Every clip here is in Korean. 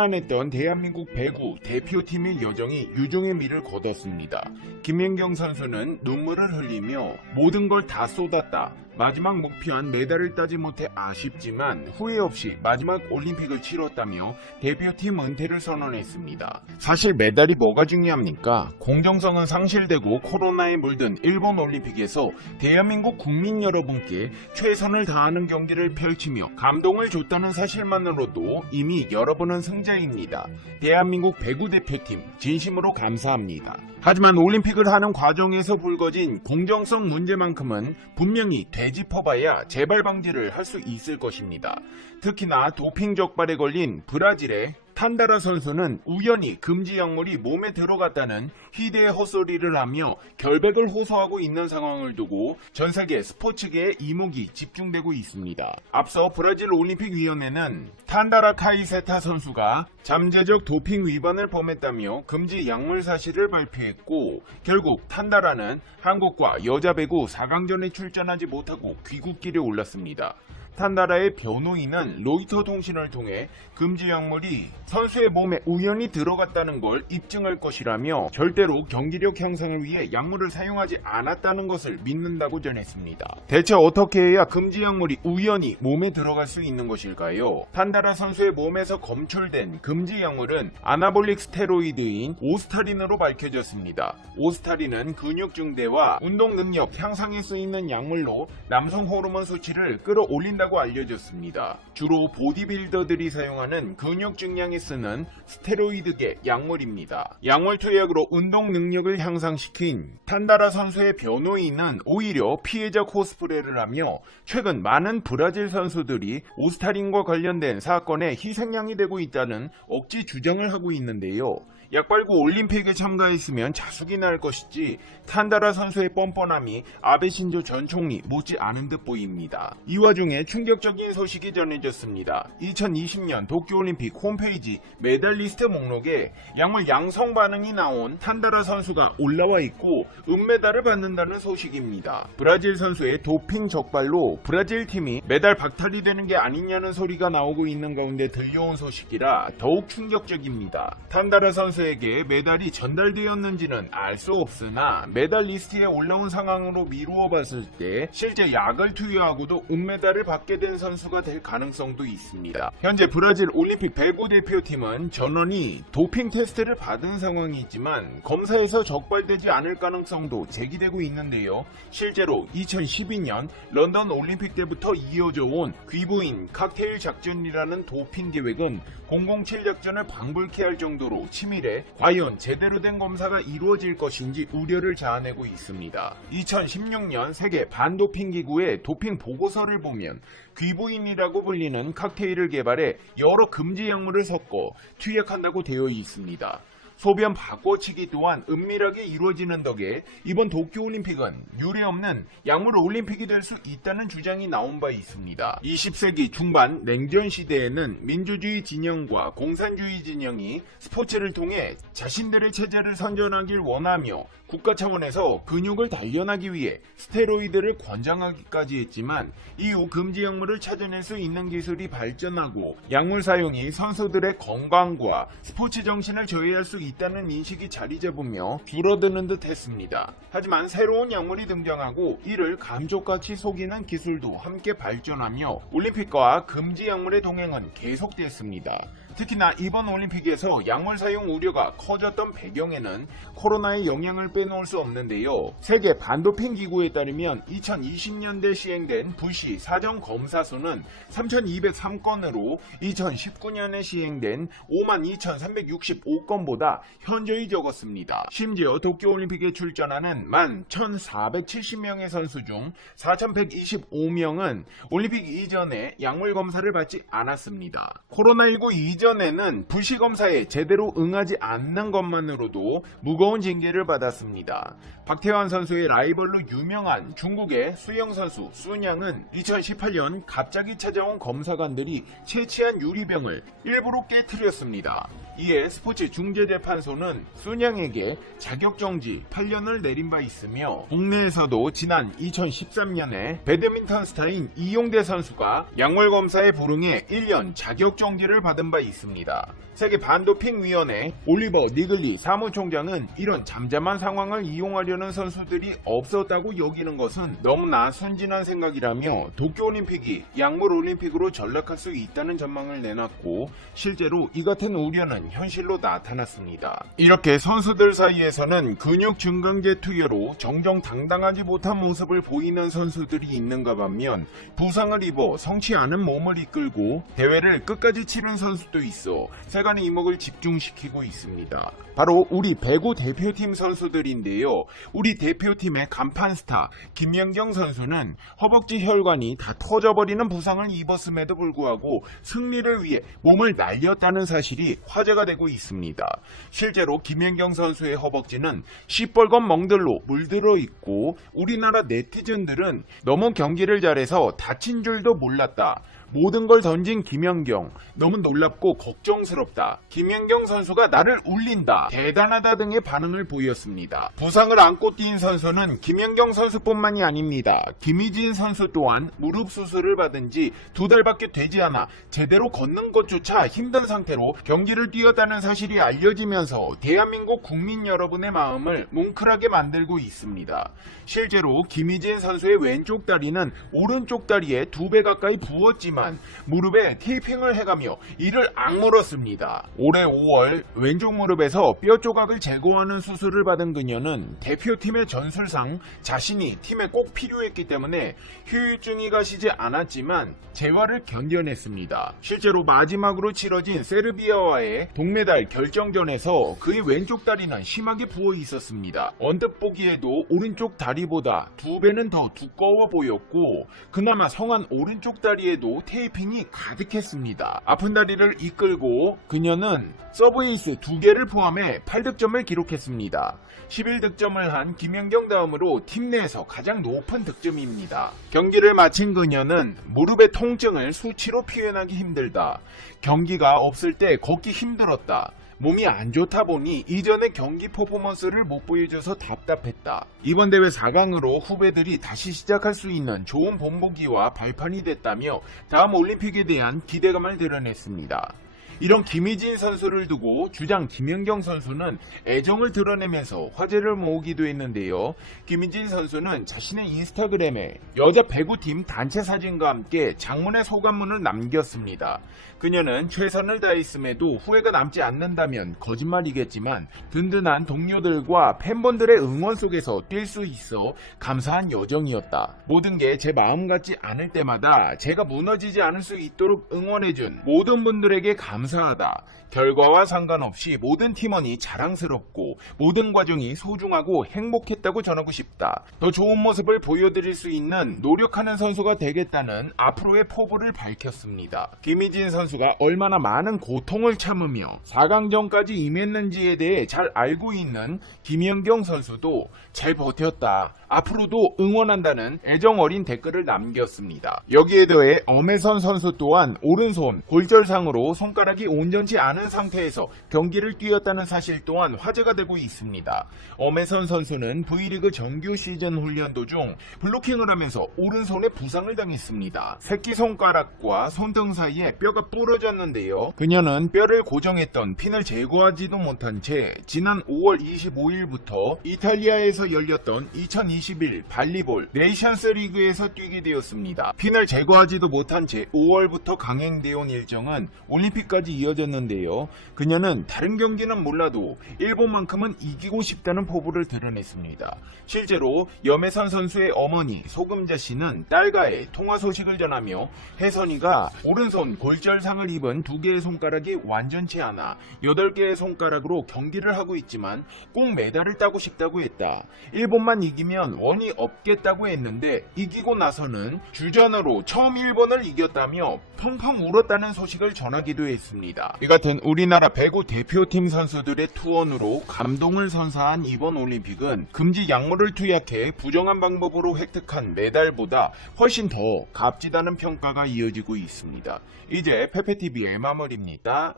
편안했던 대한민국 배구 대표팀의 여정이 유종의 미를 거뒀습니다. 김연경 선수는 눈물을 흘리며 모든 걸 다 쏟았다. 마지막 목표한 메달을 따지 못해 아쉽지만 후회 없이 마지막 올림픽을 치렀다며 대표팀 은퇴를 선언했습니다. 사실 메달이 뭐가 중요합니까? 공정성은 상실되고 코로나에 물든 일본 올림픽에서 대한민국 국민 여러분께 최선을 다하는 경기를 펼치며 감동을 줬다는 사실만으로도 이미 여러분은 승자입니다. 대한민국 배구 대표팀 진심으로 감사합니다. 하지만 올림픽을 하는 과정에서 불거진 공정성 문제만큼은 분명히 되짚어봐야 재발 방지를 할 수 있을 것입니다. 특히나 도핑 적발에 걸린 브라질의 탄다라 선수는 우연히 금지 약물이 몸에 들어갔다는 희대의 헛소리를 하며 결백을 호소하고 있는 상황을 두고 전 세계 스포츠계의 이목이 집중되고 있습니다. 앞서 브라질 올림픽위원회는 탄다라 카이세타 선수가 잠재적 도핑 위반을 범했다며 금지 약물 사실을 발표했고, 결국 탄다라는 한국과 여자 배구 4강전에 출전하지 못하고 귀국길에 올랐습니다. 탄다라의 변호인은 로이터 통신을 통해 금지 약물이 선수의 몸에 우연히 들어갔다는 걸 입증할 것이라며 절대로 경기력 향상을 위해 약물을 사용하지 않았다는 것을 믿는다고 전했습니다. 대체 어떻게 해야 금지 약물이 우연히 몸에 들어갈 수 있는 것일까요? 탄다라 선수의 몸에서 검출된 금지 약물은 아나볼릭 스테로이드인 오스타린으로 밝혀졌습니다. 오스타린은 근육 증대와 운동 능력 향상에 쓰이는 약물로 남성 호르몬 수치를 끌어올린다고 알려졌습니다. 주로 보디빌더들이 사용하는 근육 증량에 쓰는 스테로이드계 약물입니다. 약물 투약으로 운동 능력을 향상시킨 탄다라 선수의 변호인은 오히려 피해자 코스프레를 하며 최근 많은 브라질 선수들이 오스타린과 관련된 사건의 희생양이 되고 있다는 억지 주장을 하고 있는데요. 약발구 올림픽에 참가했으면 자숙이 날 것이지 탄다라 선수의 뻔뻔함이 아베 신조 전 총리 못지 않은 듯 보입니다. 이 와중에 충격적인 소식이 전해졌습니다. 2020년 도쿄올림픽 홈페이지 메달리스트 목록에 약물 양성 반응이 나온 탄다라 선수가 올라와 있고 은메달을 받는다는 소식입니다. 브라질 선수의 도핑 적발로 브라질 팀이 메달 박탈이 되는 게 아니냐는 소리가 나오고 있는 가운데 들려온 소식이라 더욱 충격적입니다. 탄다라 선수에게 메달이 전달되었는지는 알 수 없으나 메달 리스트에 올라온 상황으로 미루어 봤을 때 실제 약을 투여하고도 은메달을 받게 된 선수가 될 가능성도 있습니다. 현재 브라질 올림픽 배구 대표팀은 전원이 도핑 테스트를 받은 상황이지만 검사에서 적발되지 않을 가능성도 제기되고 있는데요. 실제로 2012년 런던 올림픽 때부터 이어져 온 귀부인 칵테일 작전이라는 도핑 계획은 007 작전을 방불케 할 정도로 치밀해 과연 제대로 된 검사가 이루어질 것인지 우려를 자아내고 있습니다. 2016년 세계 반도핑 기구의 도핑 보고서를 보면 귀부인이라고 불리는 칵테일을 개발해 여러 금지 약물을 섞어 투약한다고 되어 있습니다. 소변 바꿔치기 또한 은밀하게 이루어지는 덕에 이번 도쿄올림픽은 유례없는 약물 올림픽이 될 수 있다는 주장이 나온 바 있습니다. 20세기 중반 냉전 시대에는 민주주의 진영과 공산주의 진영이 스포츠를 통해 자신들의 체제를 선전하길 원하며 국가 차원에서 근육을 단련하기 위해 스테로이드를 권장하기까지 했지만 이후 금지 약물을 찾아낼 수 있는 기술이 발전하고 약물 사용이 선수들의 건강과 스포츠 정신을 저해할 수 있다는 인식이 자리 잡으며 줄어드는 듯 했습니다. 하지만 새로운 약물이 등장하고 이를 감쪽같이 속이는 기술도 함께 발전하며 올림픽과 금지 약물의 동행은 계속됐습니다. 특히나 이번 올림픽에서 약물 사용 우려가 커졌던 배경에는 코로나의 영향을 빼놓을 수 없는데요. 세계 반도핑 기구에 따르면 2020년대 시행된 불시 사전 검사 수는 3,203건으로 2019년에 시행된 52,365건보다 현저히 적었습니다. 심지어 도쿄올림픽에 출전하는 11,470명의 선수 중 4,125명은 올림픽 이전에 약물 검사를 받지 않았습니다. 코로나19 이전에는 불시 검사에 제대로 응하지 않는 것만으로도 무거운 징계를 받았습니다. 박태환 선수의 라이벌로 유명한 중국의 수영 선수 순양은 2018년 갑자기 찾아온 검사관들이 채취한 유리병을 일부러 깨트렸습니다. 이에 스포츠 중재재판소는 순양에게 자격정지 8년을 내린 바 있으며 국내에서도 지난 2013년에 배드민턴 스타인 이용대 선수가 약물 검사에 불응해 1년 자격정지를 받은 바 있습니다. 있습니다. 세계 반도핑위원회 올리버 니글리 사무총장은 이런 잠잠한 상황을 이용하려는 선수들이 없었다고 여기는 것은 너무나 순진한 생각이라며 도쿄올림픽이 약물올림픽으로 전락할 수 있다는 전망을 내놨고, 실제로 이 같은 우려는 현실로 나타났습니다. 이렇게 선수들 사이에서는 근육 증강제 투여로 정정당당하지 못한 모습을 보이는 선수들이 있는가 반면, 부상을 입어 성치 않은 몸을 이끌고 대회를 끝까지 치른 선수도 있어 세간의 이목을 집중시키고 있습니다. 바로 우리 배구 대표팀 선수들인데요. 우리 대표팀의 간판 스타 김연경 선수는 허벅지 혈관이 다 터져버리는 부상을 입었음에도 불구하고 승리를 위해 몸을 날렸다는 사실이 화제가 되고 있습니다. 실제로 김연경 선수의 허벅지는 시뻘건 멍들로 물들어 있고, 우리나라 네티즌들은 너무 경기를 잘해서 다친 줄도 몰랐다, 모든 걸 던진 김연경, 너무 놀랍고 걱정스럽다, 김연경 선수가 나를 울린다, 대단하다 등의 반응을 보였습니다. 부상을 안고 뛴 선수는 김연경 선수뿐만이 아닙니다. 김희진 선수 또한 무릎 수술을 받은 지 2달밖에 되지 않아 제대로 걷는 것조차 힘든 상태로 경기를 뛰었다는 사실이 알려지면서 대한민국 국민 여러분의 마음을 뭉클하게 만들고 있습니다. 실제로 김희진 선수의 왼쪽 다리는 오른쪽 다리에 2배 가까이 부었지만 무릎에 테이핑을 해가며 이를 악물었습니다. 올해 5월 왼쪽 무릎에서 뼈 조각을 제거하는 수술을 받은 그녀는 대표팀의 전술상 자신이 팀에 꼭 필요했기 때문에 후유증이 가시지 않았지만 재활을 견뎌냈습니다. 실제로 마지막으로 치러진 세르비아와의 동메달 결정전에서 그의 왼쪽 다리는 심하게 부어 있었습니다. 언뜻 보기에도 오른쪽 다리보다 2배는 더 두꺼워 보였고, 그나마 성한 오른쪽 다리에도 테이핑이 가득했습니다. 아픈 다리를 이끌고 그녀는 서브에이스 2개를 포함해 8득점을 기록했습니다. 11득점을 한 김연경 다음으로 팀 내에서 가장 높은 득점입니다. 경기를 마친 그녀는 무릎의 통증을 수치로 표현하기 힘들다, 경기가 없을 때 걷기 힘들었다, 몸이 안 좋다 보니 이전의 경기 퍼포먼스를 못 보여줘서 답답했다, 이번 대회 4강으로 후배들이 다시 시작할 수 있는 좋은 본보기와 발판이 됐다며 다음 올림픽에 대한 기대감을 드러냈습니다. 이런 김희진 선수를 두고 주장 김연경 선수는 애정을 드러내면서 화제를 모으기도 했는데요. 김희진 선수는 자신의 인스타그램에 여자 배구팀 단체 사진과 함께 장문의 소감문을 남겼습니다. 그녀는 최선을 다했음에도 후회가 남지 않는다면 거짓말이겠지만 든든한 동료들과 팬분들의 응원 속에서 뛸 수 있어 감사한 여정이었다. 모든 게 제 마음 같지 않을 때마다 제가 무너지지 않을 수 있도록 응원해준 모든 분들에게 감사하다. 결과와 상관없이 모든 팀원이 자랑스럽고 모든 과정이 소중하고 행복했다고 전하고 싶다. 더 좋은 모습을 보여드릴 수 있는 노력하는 선수가 되겠다는 앞으로의 포부를 밝혔습니다. 김희진 선수가 얼마나 많은 고통을 참으며 4강전까지 임했는지에 대해 잘 알고 있는 김연경 선수도 잘 버텼다, 앞으로도 응원한다는 애정 어린 댓글을 남겼습니다. 여기에 더해 엄혜선 선수 또한 오른손 골절상으로 손가락이 온전치 않은 상태에서 경기를 뛰었다는 사실 또한 화제가 되고 있습니다. 엄혜선 선수는 V리그 정규 시즌 훈련 도중 블로킹을 하면서 오른손에 부상을 당했습니다. 새끼손가락과 손등 사이에 뼈가 부러졌는데요. 그녀는 뼈를 고정했던 핀을 제거하지도 못한 채 지난 5월 25일부터 이탈리아에서 열렸던 2021 발리볼 네이션스 리그에서 뛰게 되었습니다. 핀을 제거하지도 못한 채 5월부터 강행되어 온 일정은 올림픽까지 이어졌는데요. 그녀는 다른 경기는 몰라도 일본만큼은 이기고 싶다는 포부를 드러냈습니다. 실제로 염혜선 선수의 어머니 소금자 씨는 딸과의 통화 소식을 전하며 혜선이가 오른손 골절상을 입은 2개의 손가락이 완전치 않아 8개의 손가락으로 경기를 하고 있지만 꼭 메달을 따고 싶다고 했다. 일본만 이기면 원이 없겠다고 했는데 이기고 나서는 주전으로 처음 일본을 이겼다며 펑펑 울었다는 소식을 전하기도 했습니다. 이 같은 우리나라 배구 대표팀 선수들의 투혼으로 감동을 선사한 이번 올림픽은 금지 약물을 투약해 부정한 방법으로 획득한 메달보다 훨씬 더 값지다는 평가가 이어지고 있습니다. 이제 페페TV의 마무리입니다.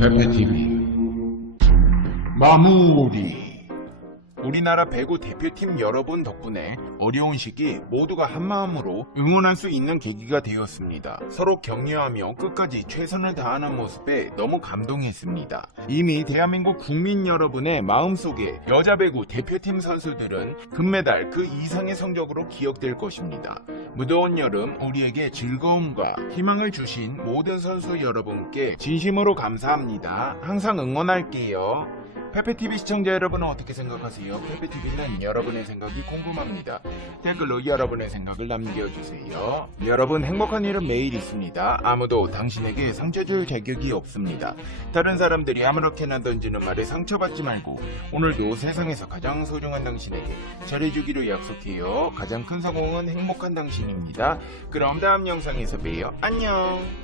페페TV 마무리. 우리나라 배구 대표팀 여러분 덕분에 어려운 시기 모두가 한마음으로 응원할 수 있는 계기가 되었습니다. 서로 격려하며 끝까지 최선을 다하는 모습에 너무 감동했습니다. 이미 대한민국 국민 여러분의 마음속에 여자 배구 대표팀 선수들은 금메달 그 이상의 성적으로 기억될 것입니다. 무더운 여름 우리에게 즐거움과 희망을 주신 모든 선수 여러분께 진심으로 감사합니다. 항상 응원할게요. 페페TV 시청자 여러분은 어떻게 생각하세요? 페페TV는 여러분의 생각이 궁금합니다. 댓글로 여러분의 생각을 남겨주세요. 여러분, 행복한 일은 매일 있습니다. 아무도 당신에게 상처 줄 자격이 없습니다. 다른 사람들이 아무렇게나 던지는 말에 상처받지 말고 오늘도 세상에서 가장 소중한 당신에게 잘해주기로 약속해요. 가장 큰 성공은 행복한 당신입니다. 그럼 다음 영상에서 봬요. 안녕.